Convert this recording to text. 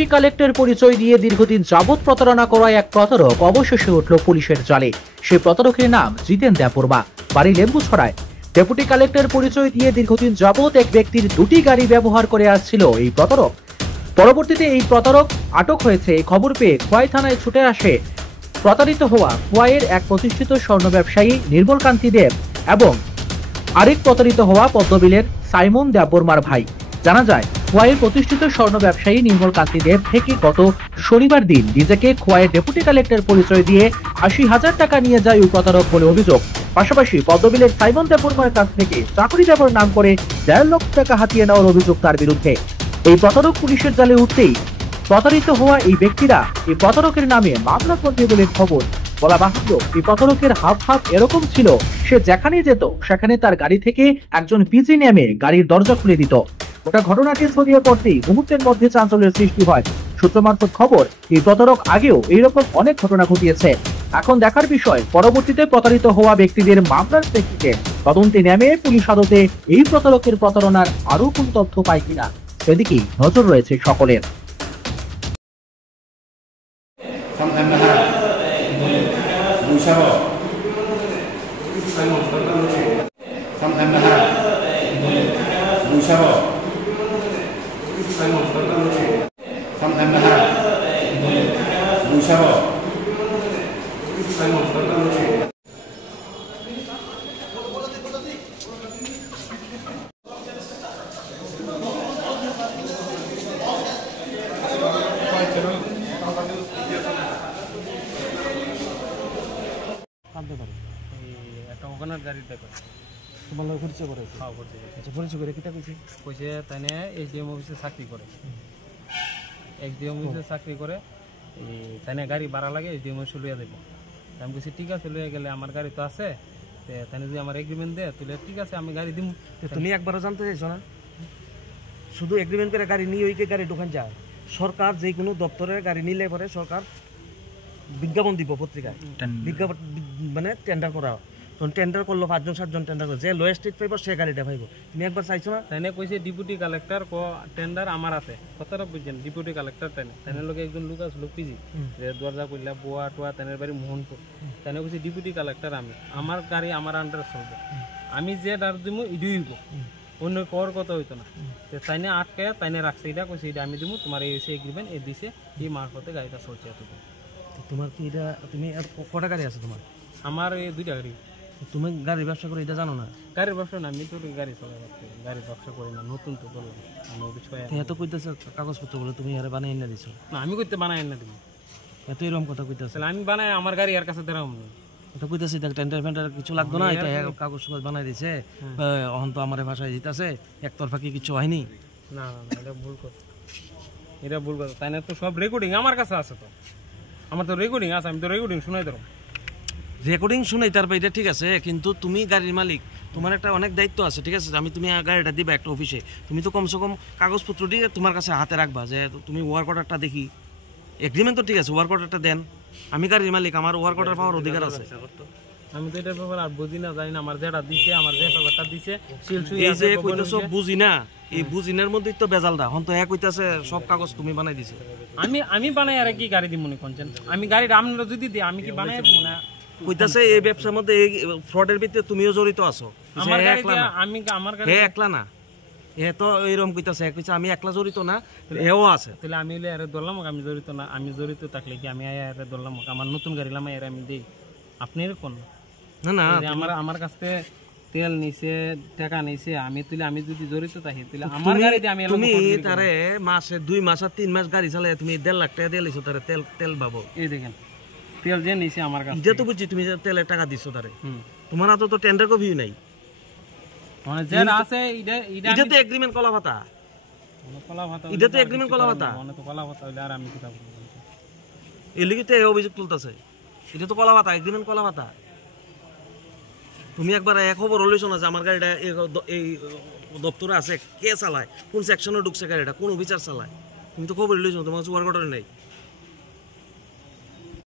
Deputy collector পরিচয় দিয়ে দীর্ঘদিন যাবৎ প্রতারণা করা এক প্রতারক অবশেষে উঠল পুলিশের জালে। সেই প্রতারকের নাম জিতেন দেববর্মা, বাড়ি লেম্বুছড়ায়। ডেপুটি কালেক্টর পরিচয় দিয়ে দীর্ঘদিন যাবৎ এক ব্যক্তির দুটি গাড়ি ব্যবহার করে আসছিল এই প্রতারক। পরবর্তীতে এই প্রতারক আটক হয়েছে। এই খবর পেয়ে খোয়াই থানায় ছুটে আসে প্রতারিত হওয়া খোয়াইয়ের এক প্রতিষ্ঠিত স্বর্ণ ব্যবসায়ী নির্মল কান্তি দেব এবং আরেক প্রতারিত হওয়া পদ্মবিলের সাইমন দেববর্মার ভাই। জানা যায়, খোয়াইয়ের প্রতিষ্ঠিত স্বর্ণ ব্যবসায়ী নির্মল কান্তি দেব থেকে গত শনিবার দিন নিজেকে খোয়াইয়ের ডেপুটি কালেক্টর পরিচয় দিয়ে ৮০,০০০ টাকা নিয়ে যায় ওই প্রতারক বলে অভিযোগ। পাশাপাশি পদ্মবিলের সাইমন দেববর্মার কাছ থেকে চাকরি দেওয়ার নাম করে ১.৫ লক্ষ টাকা হাতিয়ে নেওয়ার অভিযোগ তার বিরুদ্ধে। এই প্রতারক পুলিশের জালে উঠতেই প্রতারিত হওয়া এই ব্যক্তিরা এই প্রতারকের নামে মামলা করবে বলে খবর। বলা বাহুল্য, এই প্রতারকের হাব এরকম ছিল, সে যেখানে যেত সেখানে তার গাড়ি থেকে একজন পিজি নেমে গাড়ির দরজা খুলে দিত। ওটা ঘটনাটি ছড়িয়ে পড়তেই মুহূর্তের মধ্যে চাঞ্চল্যের সৃষ্টি হয়। সূত্র মারফত খবর, এই প্রতারক আগেও এইরকম অনেক ঘটনা ঘটিয়েছে। এখন দেখার বিষয়, পরবর্তীতে প্রতারিত হওয়া ব্যক্তিদের মামলার প্রেক্ষিতে তদন্তে নেমে পুলিশ আদালতে এই প্রতারকের প্রতারণার আরো কোন তথ্য পায় কিনা সেদিকেই নজর রয়েছে সকলের। গাড়ির ব্যাপার তোমার লোক পরিচয় করে? হ্যাঁ, পরিচয়। আচ্ছা, পরিচয় করে কিটা কইছে? কইছে তাই না এসডিএম অফিসে চাকরি করে। এসডিএম অফিসে চাকরি করে, তাই না গাড়ি ভাড়া লাগে, এসডিএম অফিসে লইয়া দেবো। আমি বলছি ঠিক আছে, লইয়া গেলে আমার গাড়ি তো আছে, তাই যদি আমার এগ্রিমেন্ট দেয় তাহলে ঠিক আছে, আমি গাড়ি দিব। তুমি একবারও জানতে চাইছো না? শুধু এগ্রিমেন্ট করে গাড়ি নিয়ে ওইকে গাড়ি দোকান যায়। সরকার যে কোনো দপ্তরের গাড়ি নিলে পরে সরকার বিজ্ঞাপন দিব পত্রিকায়, বিজ্ঞাপন মানে টেন্ডার করা। তখন টেন্ডার করলো ৫-৭জন টেন্ডার করে, যে লোয়েস্ট রেট পাইব সে গাড়িটা পাইব। তুমি একবার চাইছো না? তাই না কইছে ডিপুটি কালেক্টর টেন্ডার আমার হাতে, কথাটা বুঝছেন? ডিপুটি কালেক্টর তাই না, তাই লোক একজন লোক আসলো পিজি, যে দরজা করলা বোয়া টোয়া, তাই বাড়ি মোহনপুর। তাই না কইছে ডিপুটি কালেক্টর আমি, আমার গাড়ি আমার আন্ডার চলবে, আমি যে ডার দিব ইডুই হইব, অন্য কর কথা হইতো না। তাই না আটকে তাই না রাখছে, এটা কইছে এটা আমি দিব, তোমার এই এসে এগ্রিমেন্ট এই দিছে, এই মারফতে গাড়িটা চলছে এতদিন। তোমার কি এটা, তুমি কটা গাড়ি আছে তোমার? আমার এই 2টা গাড়ি। তুমি গাড়ির ব্যবসা করে এটা জানো না? গাড়ির ব্যবসা না, আমি তো গাড়ি চালাই, গাড়ির ব্যবসা করি না, নতুন তো করলাম আমি বিষয়। এত কইতেছে কাগজপত্র বলে তুমি আরে বানাই এনে দিছো? না, আমি করতে বানাই না দিব। এত এরকম কথা কইতেছে? আমি বানাই, আমার গাড়ি আর কাছে দেরাম না। এটা কইতেছি দেখ, টেন্ডার ফেন্ডার কিছু লাগতো না, এটা কাগজ বানাই দিছে, অহন তো আমারে ভাষায় দিতেছে, একতরফা কি কিছু হয়নি? না না, এটা ভুল কথা, এটা ভুল কথা। তাই না তো সব রেকর্ডিং আমার কাছে আছে, তো আমার তো রেকর্ডিং আছে, আমি তো রেকর্ডিং শুনাই দেব। রেকর্ডিং শুনাই তারপর এটা ঠিক আছে, কিন্তু তুমি গাড়ির মালিক, তোমার একটা অনেক দায়িত্ব আছে, ঠিক আছে? তুমি গাড়িটা দিবা একটা অফিসে, তুমি তো কমসে কম কাগজপত্র দিয়ে তোমার কাছে হাতে রাখবা, যে তুমি ওয়ার্ক অর্ডারটা দেখি, এগ্রিমেন্ট তো ঠিক আছে, ওয়ার্ক অর্ডারটা দেন। আমি গাড়ির মালিক, আমার ওয়ার্ক অর্ডার পাওয়ার অধিকার আছে। আমি তো এটার ব্যাপারে আর বুঝি না, জানি না। আমার যেটা দিছে, আমার যে ব্যাপারটা দিছে, এই যে কইতেছো বুঝি না, এই বুঝিনার মধ্যেই তো বেজালটা। হন তো এক কইতাছে সব কাগজ তুমি বানাই দিছো। আমি বানাই আর কি গাড়ি দিব মনে করছেন? আমি গাড়ি আপনারা যদি দিই, আমি কি বানাই দিব না? কইতাছে এই ব্যবসার মধ্যে, এই ফ্রডের ভিতরে তুমিও জড়িত আছো। আমার গাড়ি আমি আমার গাড়ি একলা না, এ তো এরকম কইতাছে, কইছে আমি একলা জড়িত না, এও আছে। তাহলে আমি এর ধরলাম, আমি জড়িত না। আমি জড়িত থাকলে কি আমি এর ধরলাম? আমার নতুন গাড়ি লাম এর আমি দেই, আপনি এরকম না না। আমার কাছ থেকে তেল নিছে, টাকা নিছে, আমি তুলে আমি যদি জড়িত থাকি তাহলে আমার গাড়ি দিয়ে আমি। তুমি তারে মাসে 2 মাস আর 3 মাস গাড়ি চালায় তুমি 1.5 লাখ টাকা দিয়ে লিছো তারে, তেল বাবু। এই দেখেন তেল যে নিছে আমার কাছে, এটা তো বুঝছি তুমি তেলের টাকা দিছো তারে। তোমার হাতে তো টেন্ডার কপিও নাই, মানে যেটা আছে এটা তো এগ্রিমেন্ট কলা ভাতা, এটা তো এগ্রিমেন্ট কলা ভাতা, মানে তো কলা ভাতা হইলে আর আমি কিতা বলবো? এই লিখিতে অভিযোগ তুলতাছে, এটা তো কলা ভাতা, এগ্রিমেন্ট কলা ভাতা। তুমি একবার এক খবর হইছো না যে আমার গাড়িটা এই দপ্তরে আছে, কে চালায়, কোন সেকশনে ঢুকছে গাড়িটা, কোন অফিসার চালায়? তুমি তো খবর লইছো, তোমার সুপার কোয়ার্টারে নাই।